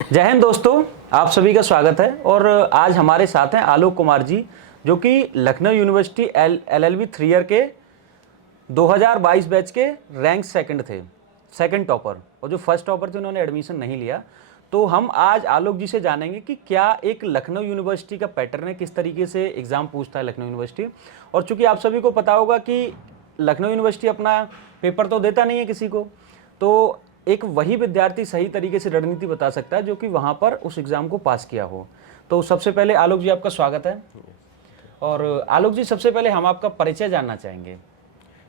जय हिंद दोस्तों, आप सभी का स्वागत है। और आज हमारे साथ हैं आलोक कुमार जी, जो कि लखनऊ यूनिवर्सिटी एलएलबी 3 ईयर के 2022 बैच के रैंक सेकंड थे, सेकंड टॉपर। और जो फर्स्ट टॉपर थे उन्होंने एडमिशन नहीं लिया। तो हम आज आलोक जी से जानेंगे कि क्या एक लखनऊ यूनिवर्सिटी का पैटर्न है, किस तरीके से एग्ज़ाम पूछता है लखनऊ यूनिवर्सिटी। और चूंकि आप सभी को पता होगा कि लखनऊ यूनिवर्सिटी अपना पेपर तो देता नहीं है किसी को, तो एक वही विद्यार्थी सही तरीके से रणनीति बता सकता है जो कि वहाँ पर उस एग्ज़ाम को पास किया हो। तो सबसे पहले आलोक जी आपका स्वागत है। और आलोक जी, सबसे पहले हम आपका परिचय जानना चाहेंगे।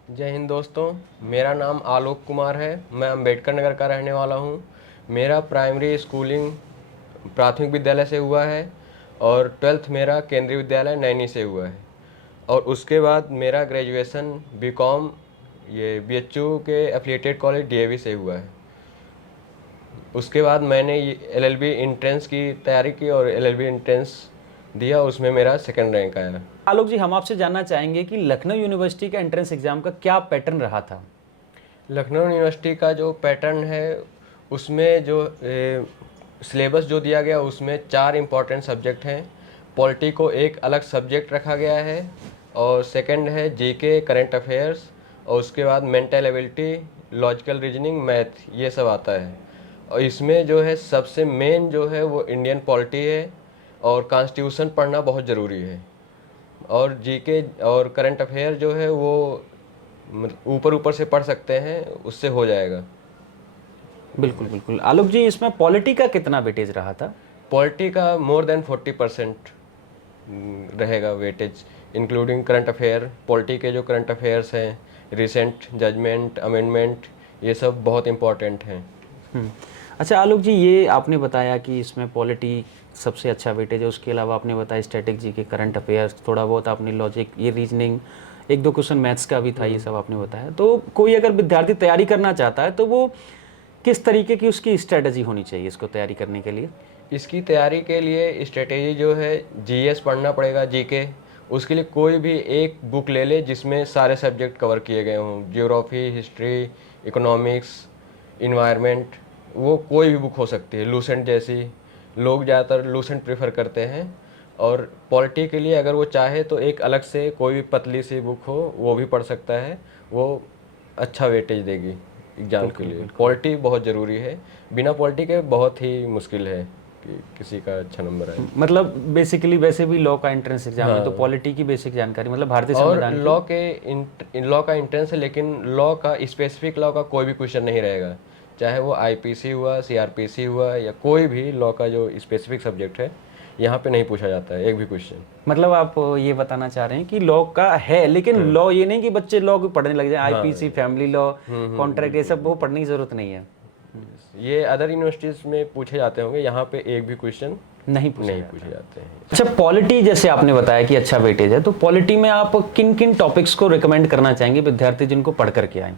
जय हिंद दोस्तों, मेरा नाम आलोक कुमार है। मैं अंबेडकर नगर का रहने वाला हूँ। मेरा प्राइमरी स्कूलिंग प्राथमिक विद्यालय से हुआ है और ट्वेल्थ मेरा केंद्रीय विद्यालय नैनी से हुआ है। और उसके बाद मेरा ग्रेजुएशन बीकॉम ये बीएचयू के एफिलिएटेड कॉलेज डीएवी से हुआ है। उसके बाद मैंने एलएलबी एंट्रेंस की तैयारी की और एलएलबी एंट्रेंस दिया, उसमें मेरा सेकंड रैंक आया। आलोक जी, हम आपसे जानना चाहेंगे कि लखनऊ यूनिवर्सिटी का एंट्रेंस एग्ज़ाम का क्या पैटर्न रहा था। लखनऊ यूनिवर्सिटी का जो पैटर्न है उसमें जो सिलेबस जो दिया गया उसमें 4 इम्पॉर्टेंट सब्जेक्ट हैं। पॉलिटी को एक अलग सब्जेक्ट रखा गया है और सेकंड है जीके करंट अफेयर्स, और उसके बाद mental ability, logical reasoning, math, ये सब आता है। और इसमें जो है सबसे मेन जो है वो इंडियन पॉलिटी है और कॉन्स्टिट्यूशन पढ़ना बहुत ज़रूरी है। और जीके और करंट अफेयर जो है वो ऊपर ऊपर से पढ़ सकते हैं, उससे हो जाएगा। बिल्कुल बिल्कुल। आलोक जी, इसमें पॉलिटी का कितना वेटेज रहा था। पॉलिटी का मोर देन 40% रहेगा weightage, including current affair. Polity के जो करंट अफेयर्स हैं, रिसेंट जजमेंट, अमेंडमेंट, ये सब बहुत इम्पोर्टेंट हैं। अच्छा आलोक जी, ये आपने बताया कि इसमें पॉलिटी सबसे अच्छा वेटेज है, उसके अलावा आपने बताया स्ट्रेटेजी के करंट अफेयर्स, थोड़ा बहुत आपने लॉजिक, ये रीजनिंग, एक दो क्वेश्चन मैथ्स का भी था, ये सब आपने बताया। तो कोई अगर विद्यार्थी तैयारी करना चाहता है तो वो किस तरीके की उसकी स्ट्रेटजी होनी चाहिए इसको तैयारी करने के लिए। इसकी तैयारी के लिए स्ट्रेटेजी जो है, जीएस पढ़ना पड़ेगा, जीके। उसके लिए कोई भी एक बुक ले ले जिसमें सारे सब्जेक्ट कवर किए गए हों, ज्योग्राफी, हिस्ट्री, इकोनॉमिक्स, इन्वायरमेंट। वो कोई भी बुक हो सकती है, लूसेंट जैसी। लोग ज़्यादातर लूसेंट प्रेफर करते हैं। और पॉलिटी के लिए अगर वो चाहे तो एक अलग से कोई भी पतली सी बुक हो वो भी पढ़ सकता है, वो अच्छा वेटेज देगी एग्ज़ाम के लिए। पॉलिटी बहुत ज़रूरी है, बिना पॉलिटी के बहुत ही मुश्किल है कि किसी का अच्छा नंबर आए। मतलब बेसिकली वैसे भी लॉ का एंट्रेंस एग्जाम है, तो हाँ, पॉलिटी की बेसिक जानकारी, मतलब भारतीय और संविधान की। लॉ का इंट्रेंस है, लेकिन लॉ का स्पेसिफिक लॉ का कोई भी क्वेश्चन नहीं रहेगा। चाहे वो आईपीसी हुआ, सीआरपीसी हुआ, या कोई भी लॉ का जो स्पेसिफिक सब्जेक्ट है, यहाँ पे नहीं पूछा जाता है एक भी क्वेश्चन। मतलब आप ये बताना चाह रहे हैं कि लॉ का है, लेकिन लॉ ये नहीं कि बच्चे लॉ को पढ़ने लग जाए, आईपीसी, फैमिली लॉ, कॉन्ट्रैक्ट, ये सब वो पढ़ने की जरूरत नहीं है। ये अदर यूनिवर्सिटीज़ में पूछे जाते होंगे, यहाँ पे एक भी क्वेश्चन नहीं नहीं पूछा पूछे जाते हैं। अच्छा, पॉलिटी जैसे आपने बताया कि अच्छा वेटेज है, तो पॉलिटी में आप किन किन टॉपिक्स को रिकमेंड करना चाहेंगे विद्यार्थी जिनको पढ़ करके आए।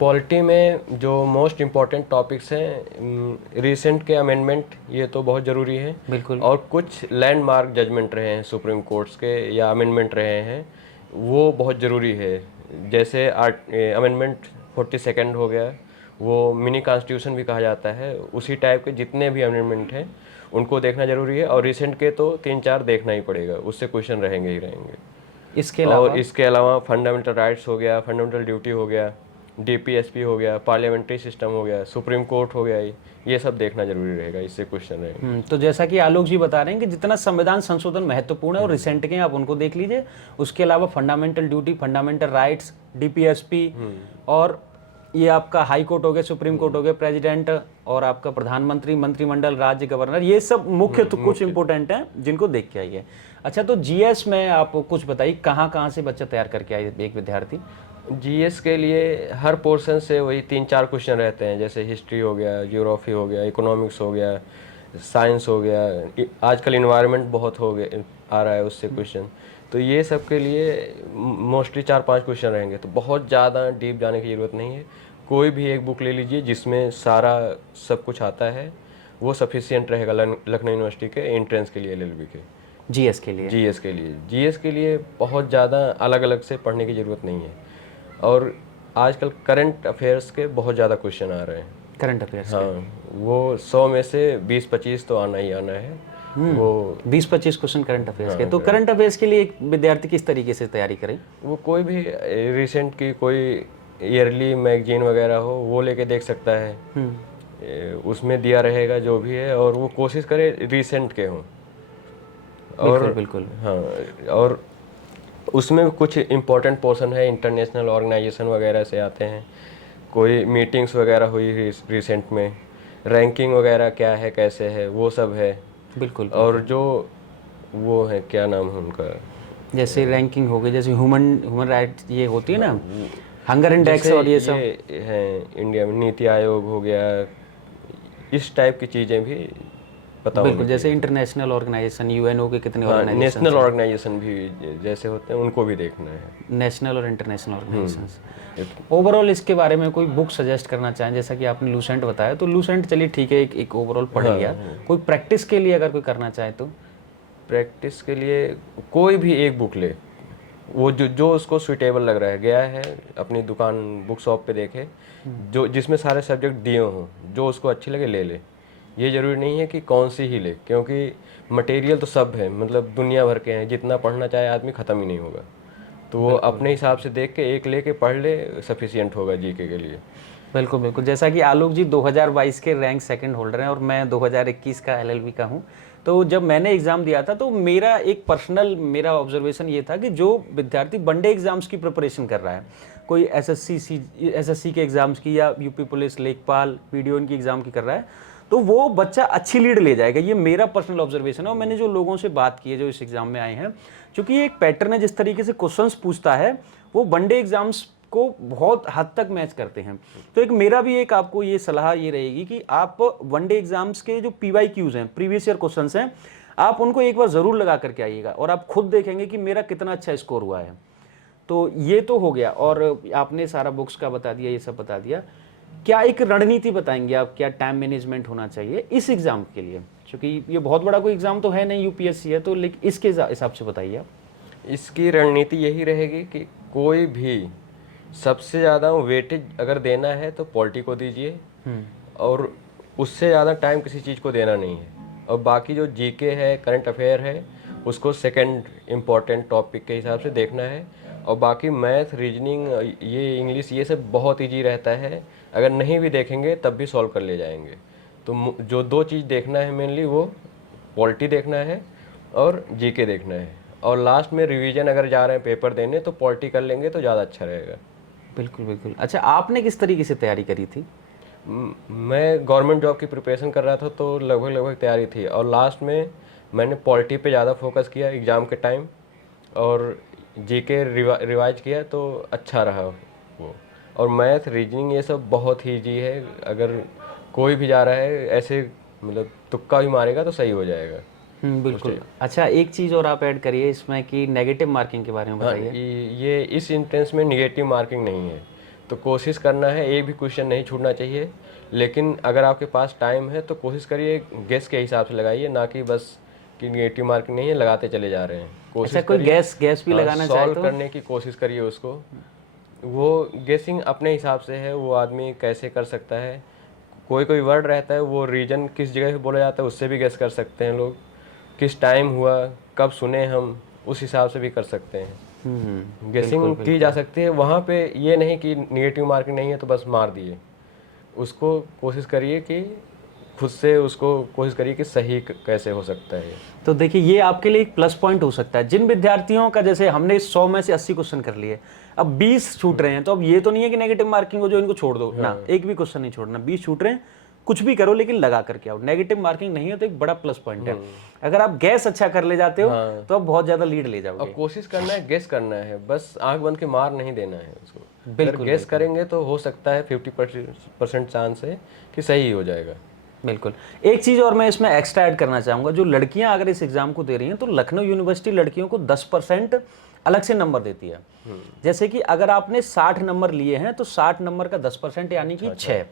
पॉलिटी में जो मोस्ट इम्पॉर्टेंट टॉपिक्स हैं, रिसेंट के अमेंडमेंट, ये तो बहुत ज़रूरी है। बिल्कुल। और कुछ लैंडमार्क जजमेंट रहे हैं सुप्रीम कोर्ट्स के, या अमेंडमेंट रहे हैं, वो बहुत ज़रूरी है। जैसे अमेंडमेंट 42 हो गया, वो मिनी कॉन्स्टिट्यूशन भी कहा जाता है। उसी टाइप के जितने भी अमेंडमेंट हैं उनको देखना ज़रूरी है। और रिसेंट के तो 3-4 देखना ही पड़ेगा, उससे क्वेश्चन रहेंगे ही रहेंगे। इसके और अलावा इसके अलावा फंडामेंटल राइट्स हो गया, फंडामेंटल ड्यूटी हो गया, डीपीएसपी हो गया, पार्लियामेंट्री सिस्टम हो गया, सुप्रीम कोर्ट हो गया, ये सब देखना जरूरी रहेगा, इससे क्वेश्चन रहेंगे। तो जैसा कि आलोक जी बता रहे हैं कि जितना संविधान संशोधन महत्वपूर्ण है और रिसेंट के हैं, आप उनको देख लीजिए। उसके अलावा fundamental duty, fundamental rights, DPSP, और ये आपका हाई कोर्ट हो गया, सुप्रीम कोर्ट हो गया, प्रेसिडेंट, और आपका प्रधानमंत्री, मंत्रिमंडल, राज्य गवर्नर, ये सब मुख्य तो कुछ इंपॉर्टेंट हैं जिनको देख के आइए। अच्छा, तो जीएस में आप कुछ बताइए, कहाँ कहाँ से बच्चा तैयार करके आए एक विद्यार्थी। जीएस के लिए हर पोर्शन से वही 3-4 क्वेश्चन रहते हैं, जैसे हिस्ट्री हो गया, ज्योग्राफी हो गया, इकोनॉमिक्स हो गया, साइंस हो गया, आजकल इन्वायरमेंट बहुत हो गया आ रहा है, उससे क्वेश्चन। तो ये सब के लिए मोस्टली 4-5 क्वेश्चन रहेंगे, तो बहुत ज़्यादा डीप जाने की ज़रूरत नहीं है। कोई भी एक बुक ले लीजिए जिसमें सारा सब कुछ आता है, वो सफिशियंट रहेगा लखनऊ यूनिवर्सिटी के एंट्रेंस के लिए, एलएलबी के जीएस के लिए। जीएस के लिए बहुत ज़्यादा अलग अलग से पढ़ने की ज़रूरत नहीं है। और आजकल करंट अफेयर्स के बहुत ज़्यादा क्वेश्चन आ रहे हैं। Current affairs. हाँ, वो 100 में से 20-25 तो आना ही आना है। वो 20-25 क्वेश्चन करंट अफेयर्स के। हाँ, तो करंट अफेयर्स के लिए एक विद्यार्थी किस तरीके से तैयारी करे? वो कोई भी रिसेंट की कोई ईयरली मैगजीन वगैरह हो वो लेके देख सकता है। उसमें दिया रहेगा जो भी है, और वो कोशिश करे रिसेंट के हों। बिल्कुल और बिल्कुल। हाँ, और उसमें कुछ इम्पोर्टेंट पोर्शन है, इंटरनेशनल ऑर्गेनाइजेशन वगैरह से आते हैं, कोई मीटिंग्स वगैरह हुई रिसेंट में, रैंकिंग वगैरह क्या है कैसे है वो सब है। बिल्कुल और बिल्कुल। जो वो है, क्या नाम है उनका, जैसे रैंकिंग हो गई, जैसे ह्यूमन ह्यूमन राइट ये होती है ना, हंगर इंडेक्स जैसे और ये सब। ये है इंडिया में नीति आयोग हो गया, इस टाइप की चीज़ें भी पता होनी बिल्कुल, जैसे चाहिए। इंटरनेशनल ऑर्गेनाइजेशन, यूएनओ के कितने हाँ, ऑर्गेनाइजेशंस नेशनल हैं, ऑर्गेनाइजेशन भी जैसे होते हैं उनको भी देखना है। नेशनल और इंटरनेशनल ऑर्गेनाइजेशंस। ये ओवरऑल इसके बारे में कोई बुक सजेस्ट करना चाहें? जैसा कि आपने लूसेंट बताया, तो लूसेंट चलिए ठीक है, एक ओवरऑल पढ़ हाँ, लिया। कोई प्रैक्टिस के लिए अगर कोई करना चाहे तो? प्रैक्टिस के लिए कोई भी एक बुक ले, वो जो जो उसको सुइटेबल लग रहा है, गया है अपनी दुकान बुक शॉप पे देखे, जो जिसमें सारे सब्जेक्ट दिए हों, जो उसको अच्छी लगे ले ले। ये ज़रूरी नहीं है कि कौन सी ही ले, क्योंकि मटेरियल तो सब है, मतलब दुनिया भर के हैं, जितना पढ़ना चाहे आदमी ख़त्म ही नहीं होगा। तो वो अपने हिसाब से देख के एक लेके पढ़ ले, सफिशियंट होगा जीके के लिए। बिल्कुल बिल्कुल। जैसा कि आलोक जी 2022 के रैंक सेकंड होल्डर हैं और मैं 2021 का एलएलबी का हूं। तो जब मैंने एग्ज़ाम दिया था तो मेरा एक पर्सनल मेरा ऑब्जर्वेशन ये था कि जो विद्यार्थी वनडे एग्ज़ाम्स की प्रिपरेशन कर रहा है, कोई एसएससी के एग्ज़ाम्स की या यूपी पुलिस, लेखपाल, वीडियो इनकी एग्ज़ाम की कर रहा है, तो वो बच्चा अच्छी लीड ले जाएगा। ये मेरा पर्सनल ऑब्जर्वेशन है। और मैंने जो लोगों से बात की है जो इस एग्ज़ाम में आए हैं, चूँकि ये एक पैटर्न है, जिस तरीके से क्वेश्चंस पूछता है वो वनडे एग्ज़ाम्स को बहुत हद तक मैच करते हैं। तो एक मेरा भी एक आपको ये सलाह ये रहेगी कि आप वनडे एग्जाम्स के जो PYQs हैं, प्रीवियस ईयर क्वेश्चंस हैं, आप उनको एक बार ज़रूर लगा करके आइएगा और आप खुद देखेंगे कि मेरा कितना अच्छा स्कोर हुआ है। तो ये तो हो गया, और आपने सारा बुक्स का बता दिया, ये सब बता दिया। क्या एक रणनीति बताएंगे आप, क्या टाइम मैनेजमेंट होना चाहिए इस एग्ज़ाम के लिए? क्योंकि ये बहुत बड़ा कोई एग्ज़ाम तो है नहीं, यूपीएससी है, तो लेकिन इसके हिसाब से बताइए आप। इसकी रणनीति यही रहेगी कि कोई भी सबसे ज़्यादा वेटेज अगर देना है तो पॉलिटी को दीजिए, और उससे ज़्यादा टाइम किसी चीज़ को देना नहीं है। और बाकी जो जीके है, करंट अफेयर है, उसको सेकंड इम्पॉर्टेंट टॉपिक के हिसाब से देखना है। और बाकी मैथ, रीजनिंग, ये इंग्लिश, ये सब बहुत इजी रहता है, अगर नहीं भी देखेंगे तब भी सॉल्व कर ले जाएंगे। तो जो दो चीज़ देखना है मेनली, वो पॉलिटी देखना है और जीके देखना है। और लास्ट में रिवीजन अगर जा रहे हैं पेपर देने तो पॉलिटी कर लेंगे तो ज़्यादा अच्छा रहेगा। बिल्कुल बिल्कुल। अच्छा, आपने किस तरीके से तैयारी करी थी? मैं गवर्नमेंट जॉब की प्रिपरेशन कर रहा था, तो लगभग तैयारी थी, और लास्ट में मैंने पॉलिटी पे ज़्यादा फोकस किया एग्ज़ाम के टाइम, और जीके रिवाइज किया तो अच्छा रहा वो। और मैथ, रीजनिंग, ये सब बहुत ही ईजी है, अगर कोई भी जा रहा है ऐसे, मतलब तुक्का भी मारेगा तो सही हो जाएगा। बिल्कुल। अच्छा, एक चीज़ और आप ऐड करिए इसमें कि नेगेटिव मार्किंग के बारे में हाँ, बताइए। ये इस इंट्रेंस में निगेटिव मार्किंग नहीं है, तो कोशिश करना है एक भी क्वेश्चन नहीं छूटना चाहिए। लेकिन अगर आपके पास टाइम है तो कोशिश करिए गेस के हिसाब से लगाइए, ना कि बस कि निगेटिव मार्किंग नहीं है लगाते चले जा रहे हैं। अच्छा, कोशिश कोई करिए, गैस भी लगाना चाहे सॉल्व तो? करने की कोशिश करिए उसको। वो गेसिंग अपने हिसाब से है, वो आदमी कैसे कर सकता है। कोई कोई वर्ड रहता है, वो रीजन किस जगह पे बोला जाता है उससे भी गेस कर सकते हैं लोग, किस टाइम हुआ, कब सुने हम, उस हिसाब से भी कर सकते हैं। गेसिंग की जा सकती है वहाँ पे। ये नहीं कि निगेटिव मार्किंग नहीं है तो बस मार दिए, उसको कोशिश करिए कि खुद से उसको कोशिश करिए कि सही कैसे हो सकता है। तो देखिए, ये आपके लिए एक प्लस पॉइंट हो सकता है। जिन विद्यार्थियों का, जैसे हमने 100 में से 80 क्वेश्चन कर लिए, अब 20 छूट रहे हैं, तो अब ये तो नहीं है कि नेगेटिव मार्किंग हो जो इनको छोड़ दो ना, एक भी क्वेश्चन नहीं छोड़ना। 20 छूट रहे हैं, कुछ भी करो लेकिन लगा करके आओ। नेगेटिव मार्किंग नहीं है तो एक बड़ा प्लस पॉइंट है। अगर आप गैस अच्छा कर ले जाते हो तो आप बहुत ज्यादा लीड ले जाओगे। अब कोशिश करना है, गेस करना है, बस आंख बंद के मार नहीं देना है उसको। अगर बिल्कुल गेस करेंगे तो हो सकता है 50% चांस है कि सही हो जाएगा। बिल्कुल। एक चीज़ और मैं इसमें एक्स्ट्रा ऐड करना चाहूँगा, जो लड़कियां अगर इस एग्ज़ाम को दे रही हैं तो लखनऊ यूनिवर्सिटी लड़कियों को 10% अलग से नंबर देती है। जैसे कि अगर आपने 60 नंबर लिए हैं तो 60 नंबर का 10% यानी कि 6,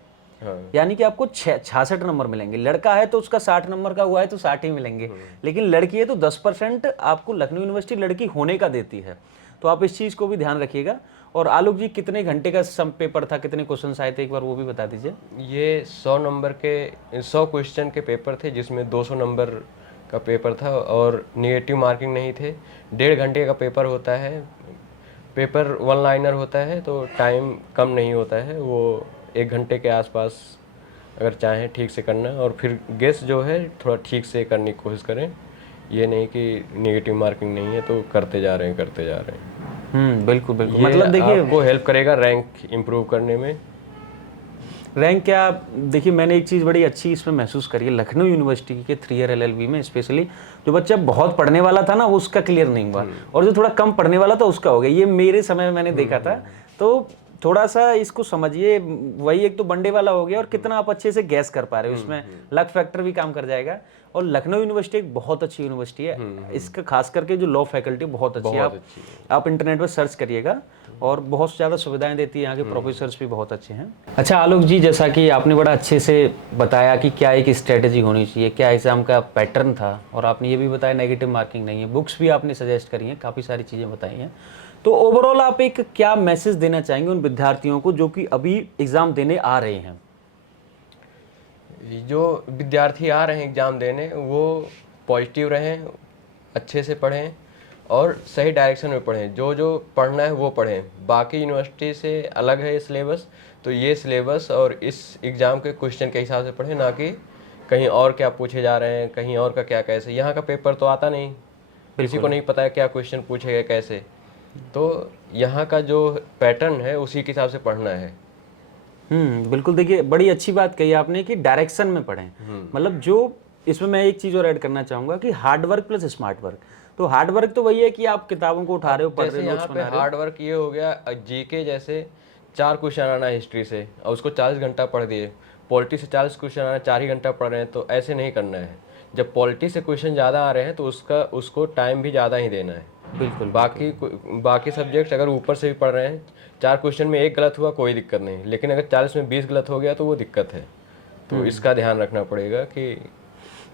यानी कि आपको 66 नंबर मिलेंगे। लड़का है तो उसका 60 नंबर का हुआ है तो 60 ही मिलेंगे, लेकिन लड़की है तो 10% आपको लखनऊ यूनिवर्सिटी लड़की होने का देती है। तो आप इस चीज़ को भी ध्यान रखिएगा। और आलोक जी कितने घंटे का सम पेपर था, कितने क्वेश्चंस आए थे, एक बार वो भी बता दीजिए। ये 100 नंबर के 100 क्वेश्चन के पेपर थे, जिसमें 200 नंबर का पेपर था और नेगेटिव मार्किंग नहीं थे। 1.5 घंटे का पेपर होता है, पेपर वन लाइनर होता है, तो टाइम कम नहीं होता है, वो 1 घंटे के आसपास अगर चाहें ठीक से करना, और फिर गेस जो है थोड़ा ठीक से करने की कोशिश करें। ये नहीं कि नेगेटिव मार्किंग नहीं है तो करते जा रहे हैं। बिल्कुल बिल्कुल, ये मतलब देखिए आपको हेल्प करेगा रैंक इम्प्रूव करने में। रैंक क्या, देखिए मैंने एक चीज़ बड़ी अच्छी इसमें महसूस करी है, लखनऊ यूनिवर्सिटी के 3 ईयर एलएलबी में स्पेशली जो बच्चा बहुत पढ़ने वाला था ना वो उसका क्लियर नहीं हुआ, और जो थोड़ा कम पढ़ने वाला था उसका हो गया। ये मेरे समय में मैंने देखा था। तो थोड़ा सा इसको समझिए, वही एक तो वनडे वाला हो गया, और कितना आप अच्छे से गैस कर पा रहे हो, उसमें लक फैक्टर भी काम कर जाएगा। और लखनऊ यूनिवर्सिटी एक बहुत अच्छी यूनिवर्सिटी है, इसका खास करके जो लॉ फैकल्टी बहुत अच्छी है। आप इंटरनेट पर सर्च करिएगा, और बहुत ज़्यादा सुविधाएं देती है, यहाँ के प्रोफेसर्स भी बहुत अच्छे हैं। अच्छा आलोक जी, जैसा कि आपने बड़ा अच्छे से बताया कि क्या एक स्ट्रेटेजी होनी चाहिए, क्या एग्जाम का पैटर्न था, और आपने ये भी बताया नेगेटिव मार्किंग नहीं है, बुक्स भी आपने सजेस्ट करी हैं, काफ़ी सारी चीज़ें बताई हैं। तो ओवरऑल आप एक क्या मैसेज देना चाहेंगे उन विद्यार्थियों को जो कि अभी एग्ज़ाम देने आ रहे हैं? जो विद्यार्थी आ रहे हैं एग्ज़ाम देने, वो पॉजिटिव रहें, अच्छे से पढ़ें और सही डायरेक्शन में पढ़ें। जो जो पढ़ना है वो पढ़ें। बाकी यूनिवर्सिटी से अलग है ये सिलेबस, तो ये सिलेबस और इस एग्ज़ाम के क्वेश्चन के हिसाब से पढ़ें, ना कि कहीं और क्या पूछे जा रहे हैं, कहीं और का क्या कैसे। यहाँ का पेपर तो आता नहीं, किसी को नहीं पता है क्या क्वेश्चन पूछेगा कैसे। तो यहाँ का जो पैटर्न है उसी के हिसाब से पढ़ना है। बिल्कुल, देखिए बड़ी अच्छी बात कही आपने कि डायरेक्शन में पढ़ें। मतलब जो इसमें मैं एक चीज़ और ऐड करना चाहूँगा कि hard work plus smart work. तो हार्ड वर्क तो वही है कि आप किताबों को उठा रहे हो, पढ़ रहे हो, नोट्स बना रहे हो। हार्ड वर्क ये हो गया, जीके जैसे 4 क्वेश्चन आना है हिस्ट्री से और उसको 40 घंटा पढ़ दिए। पॉलिटी से 40 क्वेश्चन आना, 4 ही घंटा पढ़ रहे हैं, तो ऐसे नहीं करना है। जब पॉलिटी से क्वेश्चन ज़्यादा आ रहे हैं तो उसको टाइम भी ज़्यादा ही देना है। बिल्कुल। बाकी सब्जेक्ट अगर ऊपर से भी पढ़ रहे हैं, 4 क्वेश्चन में 1 गलत हुआ कोई दिक्कत नहीं, लेकिन अगर 40 में 20 गलत हो गया तो वो दिक्कत है। तो इसका ध्यान रखना पड़ेगा कि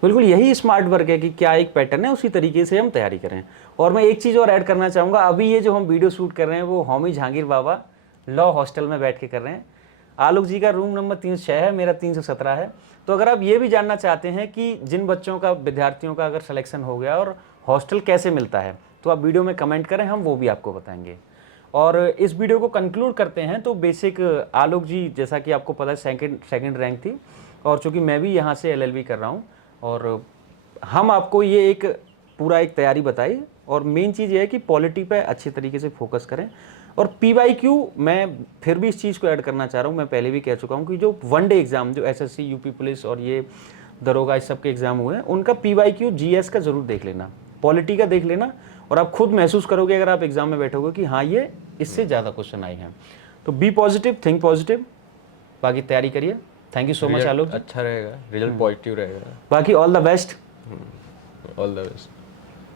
बिल्कुल यही स्मार्ट वर्क है कि क्या एक पैटर्न है उसी तरीके से हम तैयारी करें। और मैं एक चीज़ और ऐड करना चाहूँगा, अभी ये जो हम वीडियो शूट कर रहे हैं वो होमी जहांगीर बाबा लॉ हॉस्टल में बैठ के कर रहे हैं। आलोक जी का रूम नंबर 306 है, मेरा 317 है। तो अगर आप ये भी जानना चाहते हैं कि जिन बच्चों का, विद्यार्थियों का अगर सिलेक्शन हो गया और हॉस्टल कैसे मिलता है, तो आप वीडियो में कमेंट करें, हम वो भी आपको बताएंगे। और इस वीडियो को कंक्लूड करते हैं। तो बेसिक आलोक जी, जैसा कि आपको पता है सेकंड रैंक थी, और चूँकि मैं भी यहाँ से LLB कर रहा हूँ, और हम आपको ये एक पूरा एक तैयारी बताई। और मेन चीज़ ये है कि पॉलिटी पे अच्छे तरीके से फोकस करें। और PYQ मैं फिर भी इस चीज़ को ऐड करना चाह रहा हूँ, मैं पहले भी कह चुका हूँ कि जो वनडे एग्ज़ाम, जो SSC, यूपी पुलिस और ये दरोगा, इस सब के एग्ज़ाम हुए हैं, उनका PYQ GS का ज़रूर देख लेना, पॉलिटी का देख लेना, और आप खुद महसूस करोगे अगर आप एग्ज़ाम में बैठोगे कि हाँ ये इससे ज़्यादा क्वेश्चन आए हैं। तो बी पॉजिटिव, थिंक पॉजिटिव, बाकी तैयारी करिए। थैंक यू सो मच आलोक। अच्छा रहेगा, रिजल्ट पॉजिटिव रहेगा। बाकी all the best. All the best.